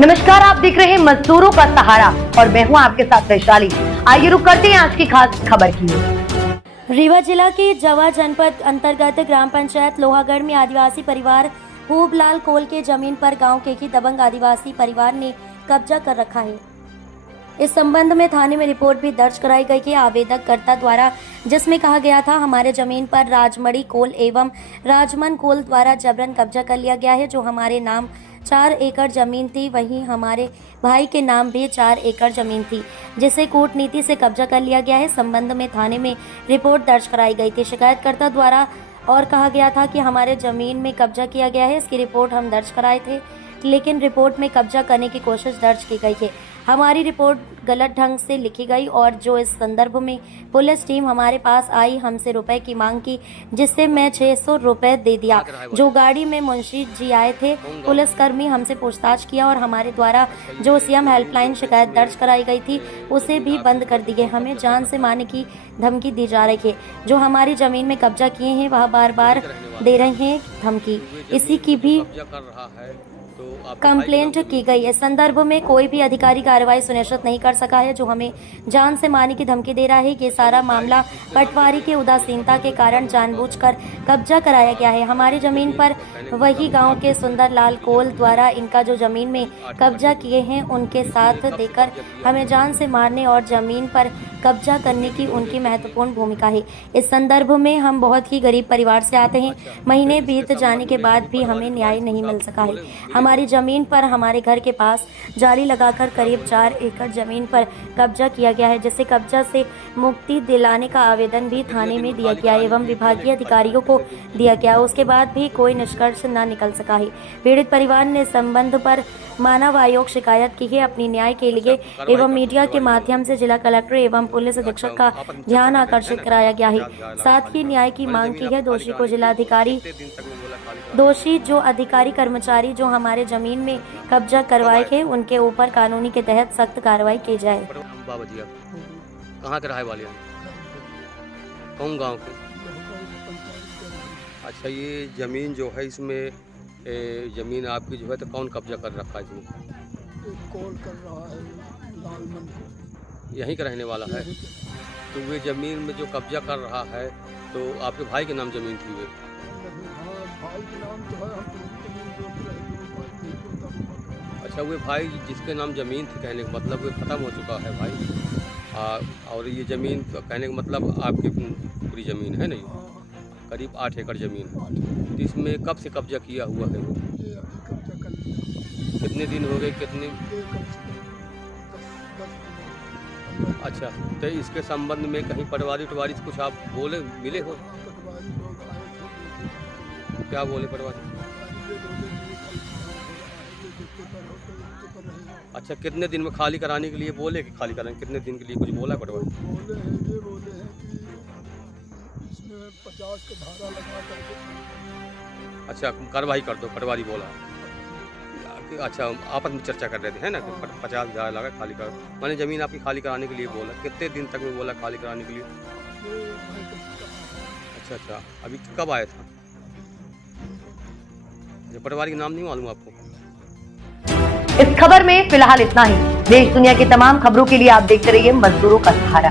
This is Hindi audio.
नमस्कार, आप देख रहे हैं मजदूरों का सहारा और मैं हूं आपके साथ वैशाली। आइए रुक करते हैं आज की खास खबर की ओर। रीवा जिला के जवा जनपद अंतर्गत ग्राम पंचायत लोहागढ़ में आदिवासी परिवार खूबलाल कोल के जमीन पर गांव के ही दबंग आदिवासी परिवार ने कब्जा कर रखा है। इस संबंध में थाने में रिपोर्ट भी दर्ज कराई गई है आवेदक कर्ता द्वारा, जिसमें कहा गया था हमारे जमीन पर राजमणि कोल एवं राजमन कोल द्वारा जबरन कब्जा कर लिया गया है। जो हमारे नाम 4 एकड़ जमीन थी, वहीं हमारे भाई के नाम भी 4 एकड़ जमीन थी, जिसे कूटनीति से कब्जा कर लिया गया है। संबंध में थाने में रिपोर्ट दर्ज कराई गई थी शिकायतकर्ता द्वारा और कहा गया था कि हमारे जमीन में कब्जा किया गया है। इसकी रिपोर्ट हम दर्ज कराए थे, लेकिन रिपोर्ट में कब्जा करने की कोशिश दर्ज की गई है। हमारी रिपोर्ट गलत ढंग से लिखी गई और जो इस संदर्भ में पुलिस टीम हमारे पास आई, हमसे रुपए की मांग की, जिससे मैं 600 रुपए दे दिया। जो गाड़ी में मुंशी जी आए थे, पुलिसकर्मी हमसे पूछताछ किया और हमारे द्वारा जो सीएम हेल्पलाइन शिकायत दर्ज कराई गई थी उसे भी बंद कर दी गई। हमें जान से मारने की धमकी दी जा रही है। जो हमारी जमीन में कब्जा किए हैं वह बार बार दे रहे हैं धमकी। इसी की भी कंप्लेंट की गई। इस संदर्भ में कोई भी अधिकारी कार्रवाई सुनिश्चित नहीं कर सका है। जो हमें जान से मारने की धमकी दे रहा है। ये सारा मामला पटवारी के उदासीनता के कारण जानबूझकर कब्जा कराया गया है। हमारी जमीन पर वही गांव के सुंदरलाल कोल द्वारा इनका जो जमीन में कब्जा किए हैं उनके साथ देकर हमें जान से मारने और जमीन पर कब्जा करने की उनकी महत्वपूर्ण भूमिका है। इस संदर्भ में हम बहुत ही गरीब परिवार से आते हैं। महीने बीत जाने के बाद भी हमें न्याय नहीं मिल सका है। हमारी जमीन पर हमारे घर के पास जाली लगाकर करीब 4 एकड़ जमीन पर कब्जा किया गया है, जिसे कब्जा से मुक्ति दिलाने का आवेदन भी थाने में दिया गया एवं विभागीय अधिकारियों को दिया गया। उसके बाद भी कोई निष्कर्ष न निकल सका है। पीड़ित परिवार ने संबंध पर मानव आयोग शिकायत की है। अपनी न्याय के लिए एवं मीडिया के माध्यम से जिला कलेक्टर एवं पुलिस अधीक्षक का ध्यान आकर्षित कराया गया है। साथ ही न्याय की मांग की है। दोषी को जिलाधिकारी दोषी जो अधिकारी कर्मचारी जो हमारे जमीन में कब्जा करवाए थे उनके ऊपर कानूनी के तहत सख्त कार्रवाई की जाए। बाबा जी आप कहाँ के रहे वाले हैं? कौन गांव के? अच्छा, ये जमीन जो है इसमें जमीन आपकी जो है तो कौन कब्जा कर रखा है इसमें? कॉल कर रहा है लालमन। यहीं का रहने वाला है। तो वे जमीन में जो कब्जा कर रहा है तो आपके भाई के नाम जमीन थी वे? भाई के नाम तो है, अच्छा, वे भाई जिसके नाम जमीन थी, कहने का मतलब वे ख़त्म हो चुका है भाई। और ये ज़मीन कहने का मतलब आपकी पूरी ज़मीन है नहीं, करीब 8 एकड़ ज़मीन। तो इसमें कब से कब्जा किया हुआ है वो? कितने दिन हो गए? कितने? अच्छा, तो इसके संबंध में कहीं पटवारी से कुछ आप बोले, मिले हो? क्या बोले पटवारी? अच्छा, कितने दिन में खाली कराने के लिए बोले कि खाली कराने कितने दिन के लिए कुछ बोला पटवारी? बोले हैं कि इसमें 50 का धारा लगा करके। अच्छा, कार्रवाई कर दो, पटवारी बोला। अच्छा, आपस में चर्चा कर रहे थे है ना कि 50 धारा लगा खाली कर, मैंने ज़मीन आपकी खाली कराने के लिए बोला। कितने दिन तक में बोला खाली कराने के लिए? अच्छा, अभी कब आया था? पटवारी का नाम नहीं मालूम आपको? इस खबर में फिलहाल इतना ही। देश दुनिया की तमाम खबरों के लिए आप देखते रहिए मजदूरों का सहारा।